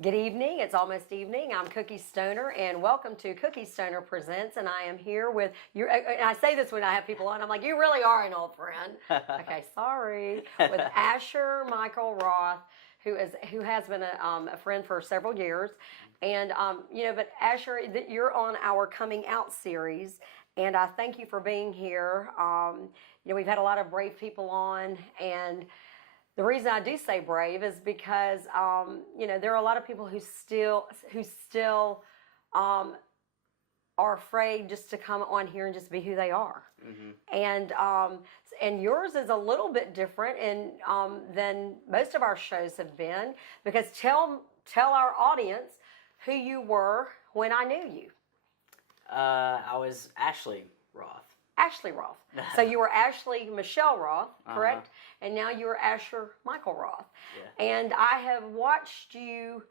Good evening. It's almost evening. I'm Cookie Stoner, and welcome to Cookie Stoner Presents. And I am here with you. And I say this when I have people on. I'm like, you really are an old friend. Okay, sorry. With Asher Michael Roth, who has been a friend for several years, and but Asher, you're on our Coming Out series, and I thank you for being here. We've had a lot of brave people on, and the reason I do say brave is because there are a lot of people who still are afraid just to come on here and just be who they are. Mm-hmm. And yours is a little bit different than most of our shows have been, because tell our audience who you were when I knew you. I was Ashley Roth. Ashley Roth. So you were Ashley Michelle Roth, correct? And now you are Asher Michael Roth. Yeah. And I have watched you,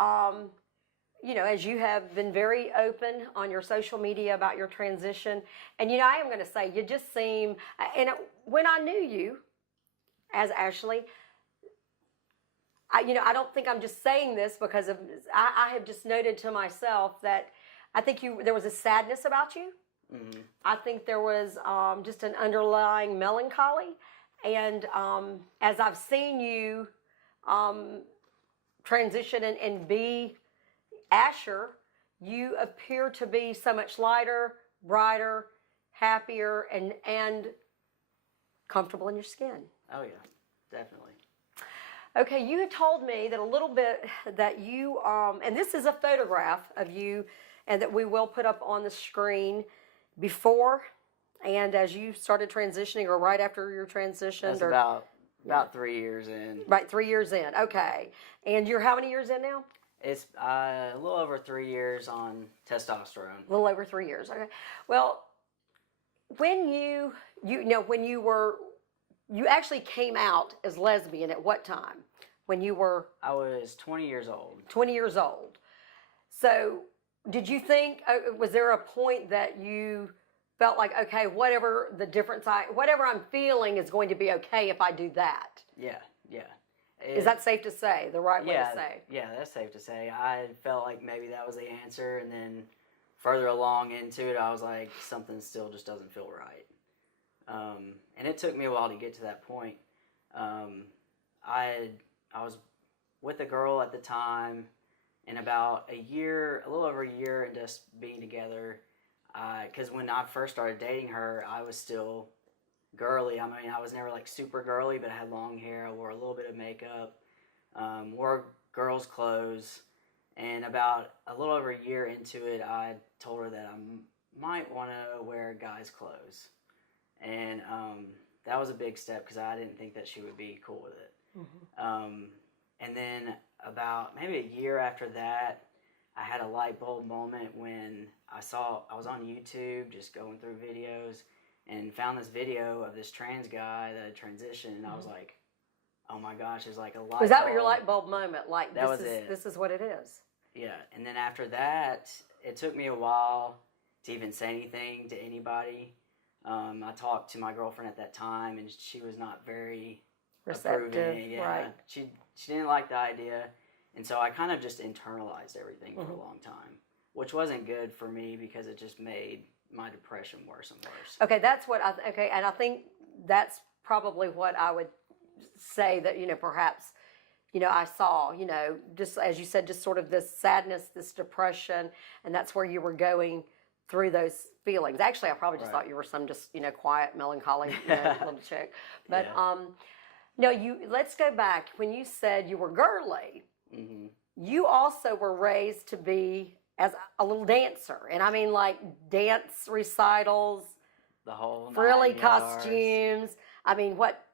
as you have been very open on your social media about your transition. And, I am going to say, you just seem, when I knew you as Ashley, I don't think I'm just saying this because I have just noted to myself that I think there was a sadness about you. Mm-hmm. I think there was just an underlying melancholy, and as I've seen you transition and be Asher, you appear to be so much lighter, brighter, happier, and comfortable in your skin. Oh yeah, definitely. Okay, you had told me that a little bit that you, and this is a photograph of you, and that we will put up on the screen before and as you started transitioning, or right after your transition? That's about 3 years in. Right, 3 years in. Okay. And you're how many years in now? It's a little over 3 years on testosterone. A little over 3 years. Okay. Well, when you actually came out as lesbian at what time? When you were? I was 20 years old. 20 years old. So did you think, was there a point that you felt like, okay, whatever I'm feeling is going to be okay if I do that? Yeah. Is that safe to say, the right way to say? Yeah, that's safe to say. I felt like maybe that was the answer, and then further along into it, I was like, something still just doesn't feel right. And it took me a while to get to that point. I was with a girl at the time, and about a little over a year into us being together, because when I first started dating her, I was still girly. I mean, I was never like super girly, but I had long hair. I wore a little bit of makeup, wore girls' clothes, and about a little over a year into it, I told her that I might want to wear guys' clothes, and that was a big step because I didn't think that she would be cool with it. Mm-hmm. And then about maybe a year after that, I had a light bulb moment when I was on YouTube just going through videos and found this video of this trans guy that had transitioned, and I was like, oh my gosh, there's like a light bulb. Was that your light bulb moment? Like, this is what it is? Yeah, and then after that, it took me a while to even say anything to anybody. I talked to my girlfriend at that time, and she was not very receptive. Yeah, right. She didn't like the idea, and so I kind of just internalized everything for a long time, which wasn't good for me because it just made my depression worse and worse. Okay, that's what and I think that's probably what I would say that perhaps I saw just as you said, just sort of this sadness, this depression, and that's where you were going through those feelings. Actually, I probably just thought you were some just quiet, melancholy little chick, but no, let's go back. When you said you were girly, mm-hmm. you also were raised to be as a little dancer. And I mean, like, dance recitals, the whole frilly costumes. I mean, what,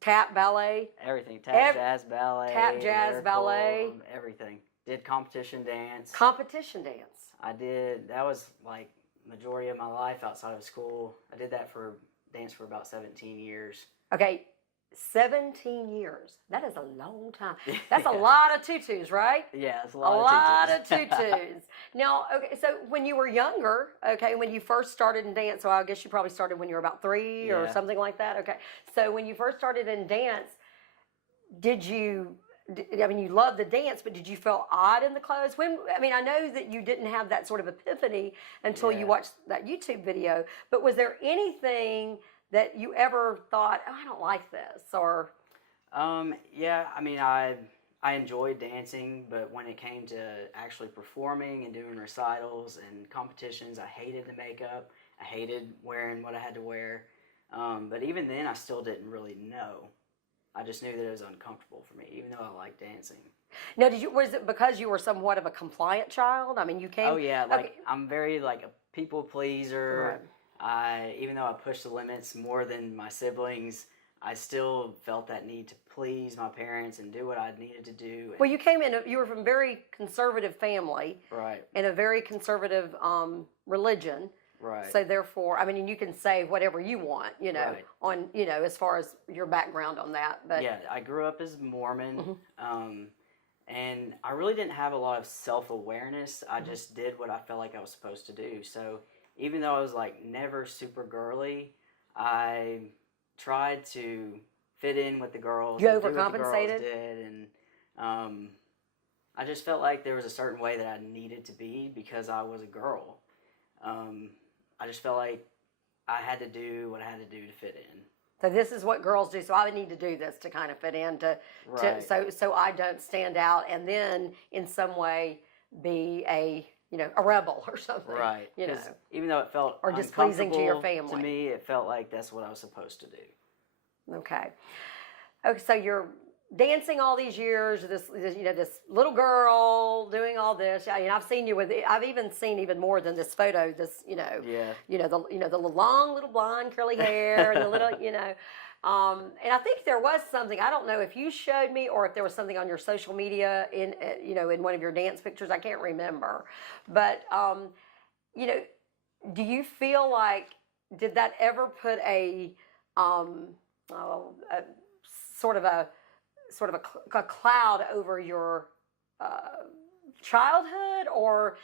tap, ballet? Everything. Jazz, ballet. Tap, jazz, ballet. Everything. Did competition dance. Competition dance. I did. That was, like, majority of my life outside of school. I did that dance for about 17 years. Okay, 17 years. That is a long time. That's a lot of tutus, right? Yeah, it's a lot of tutus. Now, okay, so when you were younger, when you first started in dance, so I guess you probably started when you were about 3 or something like that. Okay, so when you first started in dance, did you I mean, you love the dance, but did you feel odd in the clothes? I know that you didn't have that sort of epiphany until you watched that YouTube video, but was there anything that you ever thought, oh, I don't like this, or? Yeah, I mean, I enjoyed dancing, but when it came to actually performing and doing recitals and competitions, I hated the makeup. I hated wearing what I had to wear. But even then, I still didn't really know. I just knew that it was uncomfortable for me, even though I liked dancing. Now, was it because you were somewhat of a compliant child? I mean, you came. Oh yeah, Okay. I'm very like a people pleaser. Right. Even though I pushed the limits more than my siblings, I still felt that need to please my parents and do what I needed to do. Well, you were from a very conservative family, Right. and a very conservative religion. Right. So therefore, I mean, you can say whatever you want, Right. on, as far as your background on that. But yeah, I grew up as Mormon, Mm-hmm. and I really didn't have a lot of self-awareness. I just did what I felt like I was supposed to do. So even though I was like never super girly, I tried to fit in with the girls. You and do what the overcompensated? girls did, and I just felt like there was a certain way that I needed to be because I was a girl. I just felt like I had to do what I had to do to fit in. So this is what girls do. So I would need to do this to kind of fit in Right. so I don't stand out and then in some way be a rebel or something. Right. You know. 'Cause even though it felt Or displeasing to your uncomfortable, family. to me it felt like that's what I was supposed to do. Okay. Okay, so you're dancing all these years, this little girl doing all this. I've seen you I've even seen even more than this photo. Yeah. The long little blonde curly hair and the little and I think there was something. I don't know if you showed me or if there was something on your social media in one of your dance pictures. I can't remember, but do you feel like did that ever put a sort of a cloud over your childhood, or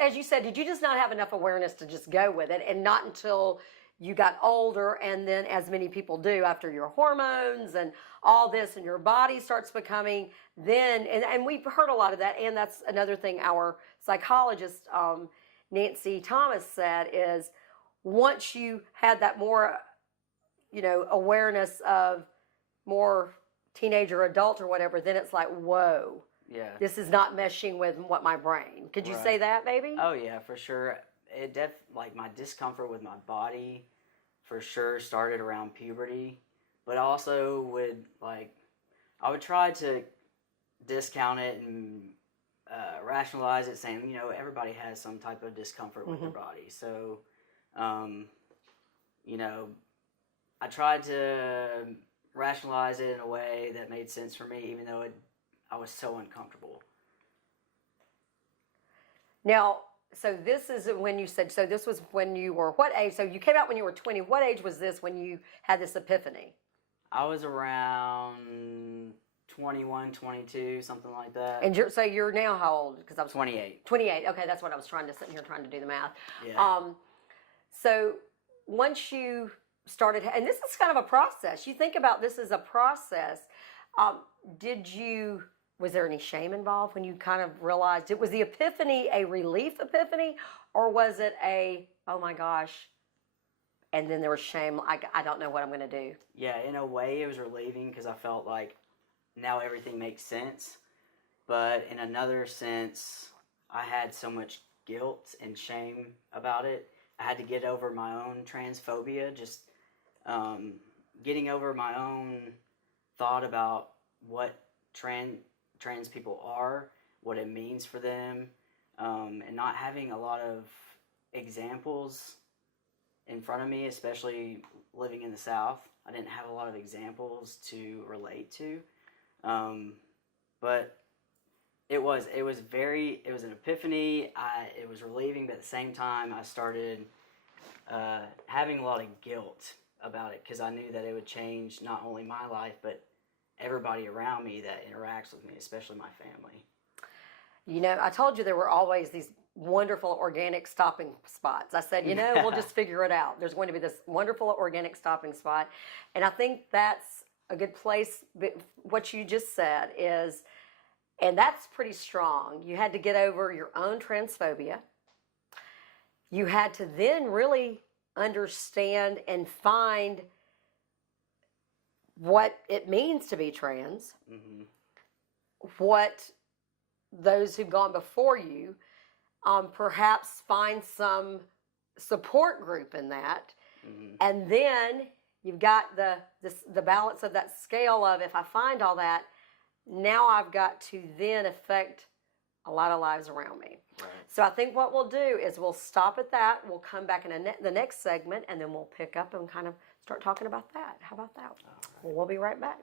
as you said, did you just not have enough awareness to just go with it, and not until you got older, and then as many people do after your hormones and all this, and your body starts becoming then, and we've heard a lot of that, and that's another thing our psychologist Nancy Thomas said is once you had that more awareness of more teenager, adult, or whatever, then it's like, whoa, Yeah. this is not meshing with what my brain. Could you say that, maybe? Oh yeah, for sure. It like my discomfort with my body, for sure, started around puberty. But I also would I would try to discount it and rationalize it, saying everybody has some type of discomfort with their body. So, I tried to rationalize it in a way that made sense for me, even though I was so uncomfortable. Now, so this is when you said, so this was when you were what age? So you came out when you were 20. What age was this when you had this epiphany? I was around 21, 22, something like that. And you're now how old? Because I was 28. 28. Okay, that's what I was trying to sit here trying to do the math. Yeah. So once you started, and this is kind of a process. You think about this as a process. Was there any shame involved when you kind of realized it? Was the epiphany a relief epiphany, or was it oh my gosh, and then there was shame, I don't know what I'm going to do? Yeah, in a way it was relieving because I felt like now everything makes sense. But in another sense, I had so much guilt and shame about it. I had to get over my own transphobia, just getting over my own thought about what trans people are, what it means for them, and not having a lot of examples in front of me, especially living in the South. I didn't have a lot of examples to relate to, but it was an epiphany. It was relieving, but at the same time, I started having a lot of guilt about it because I knew that it would change not only my life, but everybody around me that interacts with me, especially my family. I told you there were always these wonderful organic stopping spots. I said, we'll just figure it out. There's going to be this wonderful organic stopping spot. And I think that's a good place. What you just said is, and that's pretty strong. You had to get over your own transphobia. You had to then really understand and find what it means to be trans, Mm-hmm. what those who've gone before you, perhaps find some support group in that. Mm-hmm. And then you've got the balance of that scale of, if I find all that, now I've got to then affect a lot of lives around me. Right. So I think what we'll do is we'll stop at that. We'll come back in the next segment, and then we'll pick up and kind of start talking about that. How about that? All right. Well, we'll be right back.